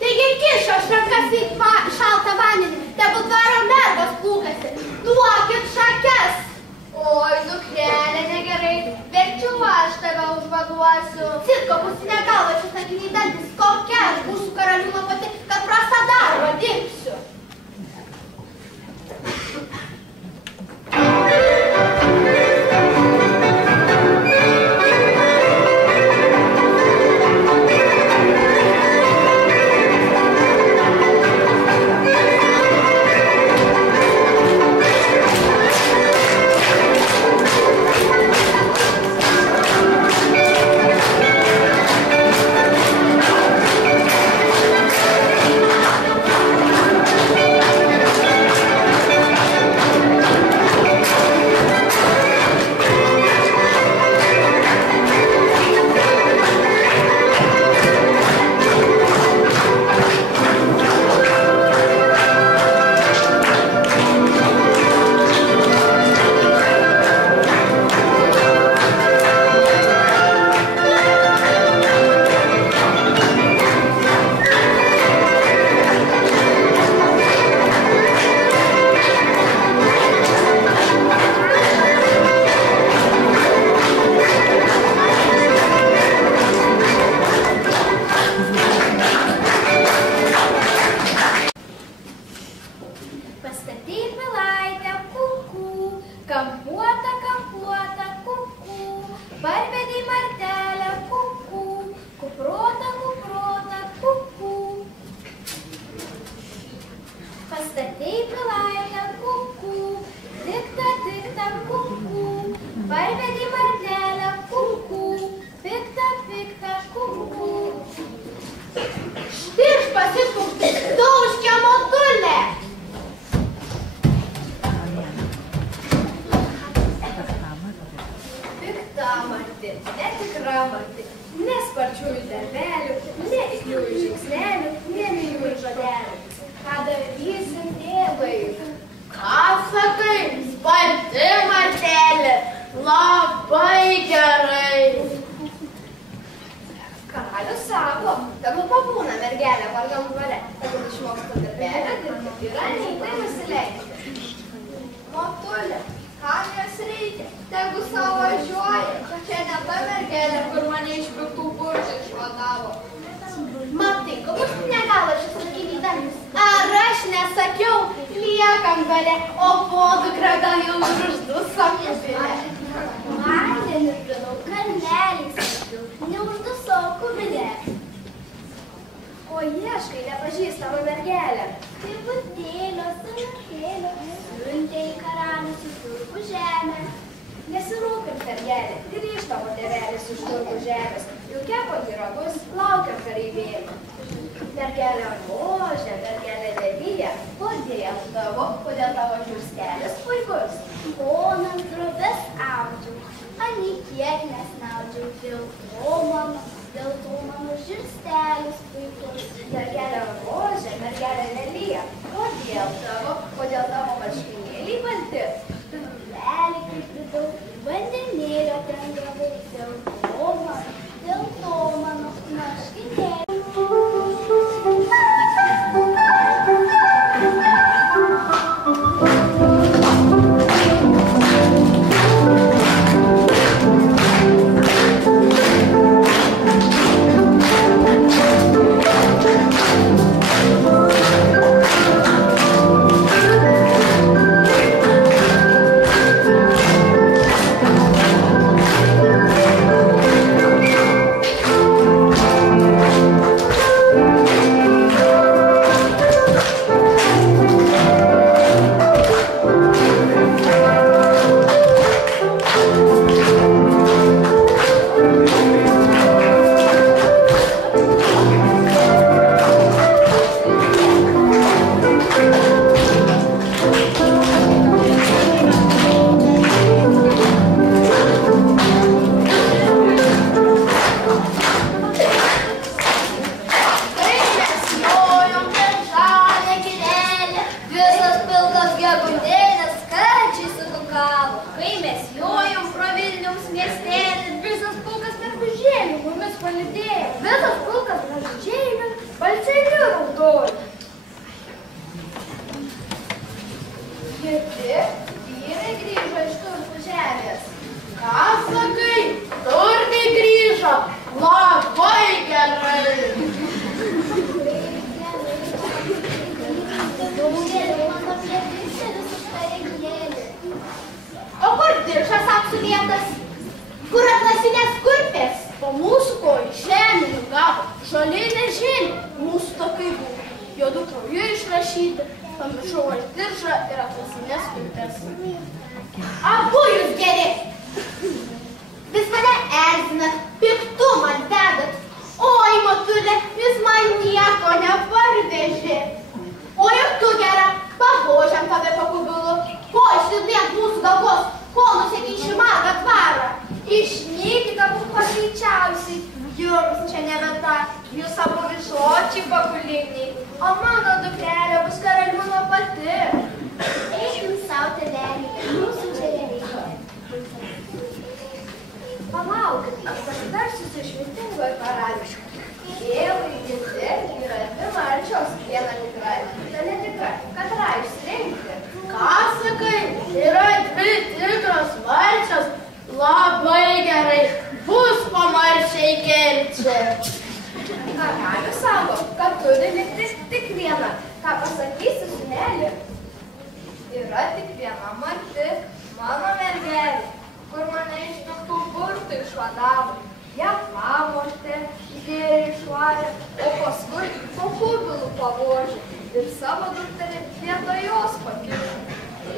Taigi kišo aš rankas į šaltą vandenį, tegu dvaro mergos plūkasi. Duokit šakes. Oi, dukrelė, negerai. Verčiau aš tave užvaduosiu. Cirko pusinė galva, čia sakiniai dantis. Kokia aš būsiu karaliūno pati, kad prastą darbą dirbsiu. Oi. Girdi, vyrai grįžo iš turkų žemės. Ką sakai? Turkai grįžo. Labai gerai. O kur diržas apsulėtas? Kur atlasinės kurpės? Po mūsų kojų žeminių gavo žalinė žemė. Mūsų takai buvo juodu krauju išrašyti. Pamiršau aš diržą ir atlasinės kurpės. Abu jūs geri. Vis mane erzinat, piktu man dedat. Oi, motulė, jūs man nieko neparvežė. O ir tu gera, pavožiam tave po kubilu. Ko išlidai ant mūsų galvos, ko nusekei šį margą dvarą. Išnykite būt pagreičiausiai. Jums čia ne vieta, jūs abu visočiai baguliniai. O mano dukrelė bus karaliūno pati. Eikim savo tėvelį, mūsų čia nereikia. Palaukit, aš pasitarsiu su išmintingoju karališku. Tėvai, girdi, yra dvi marčios, viena tikra, kita netikra. Katrą išsirinkti. Ką sakai? Yra dvi tikros marčios. Labai gerai. Bus pamarčiai kerčia. Karalius sako, kad turi likti tik viena. Ką pasakysi, sūneli? Yra tik viena marti, mano mergelė, kur mane iš naktų burtų išvadavo. Ją pamortė, įdėjo išvarė, o paskui po kubilų pavožė ir savo dukterį vietoj jos pakišo.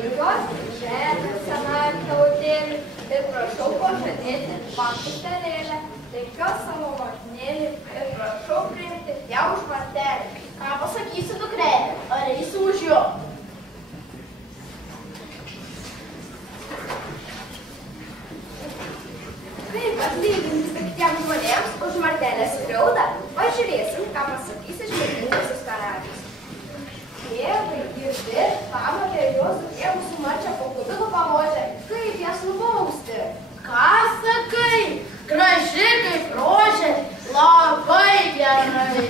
Jos žemė senajam tautėliui ir prašau pažadėti pakutėlėlę, teikios savo motinėlį ir prašau priimti ją už martelį. Ką pasakysi, dukrelė? Ar eisi už jo? Kaip atlyginti kitiems žmonėms už martelės skriaudą, pažiūrėsim, ką pasakys išmintingasis karalius. Tėvai, girdi, pamotė ir jos dukrė mūsų marčią po kubilų pavožė. Kaip jas nubausti? Ką sakai? Graži kaip rožė. Labai gerai.